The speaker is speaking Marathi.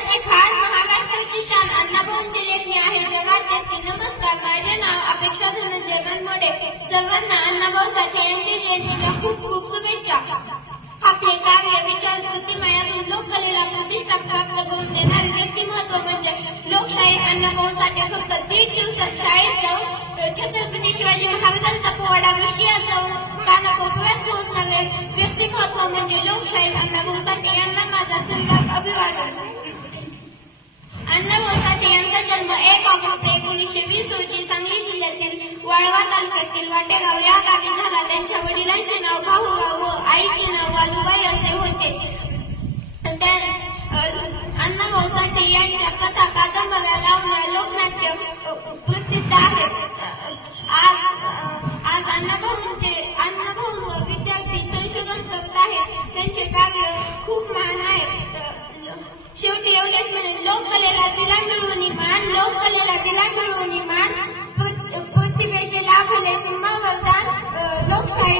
खान महाराष्ट्राची शान अण्णाभाऊंची लेखणी आहे जगात नमस्कार. माझे नाव अपेक्षा धनंजय बनमोडे. सर्वांना अण्णाभाऊ साठे यांची जयंतीच्या खूप खूप शुभेच्छा. आपले कार्य विचार कृतीमयातून लोककलेला प्रतिष्ठा प्राप्त करून देणारे व्यक्तिमत्व म्हणजे लोकशाहीर अण्णाभाऊ साठे. फक्त 1.5 दिवसात शाळेत जाऊन छत्रपती शिवाजी महाराजांचा पोवाडा रशियात जाऊन कानाकोपऱ्यात पोहोचणारे व्यक्तिमत्व म्हणजे लोकशाहीर अण्णाभाऊ साठे यांना माझा सविनय अभिवादन. अण्णाभाऊ साठे यांचा जन्म 1 ऑगस्ट 1920 रोजी सांगली जिल्ह्यातील वाळवा तालुक्यातील वाटेगाव या गावी झाला. त्यांच्या वडिलांचे नाव भाऊराव व आईचे नाव वालुबाई असे होते. अण्णाभाऊ साठे यांच्या कथा, कादंबऱ्या, लावण्या, लोकनाट्य प्रसिद्ध आहेत. आज अण्णाभाऊ विद्यार्थी संशोधन करत आहेत. त्यांचे कार्य खूप महान आहे. शेवटी एवढेच म्हणजे लोककलेला दिला मिळवून मान, लोककलेला दिला मिळवून मान, प्रतिभेचे लाभले तुम्हा वरदान, लोकशाही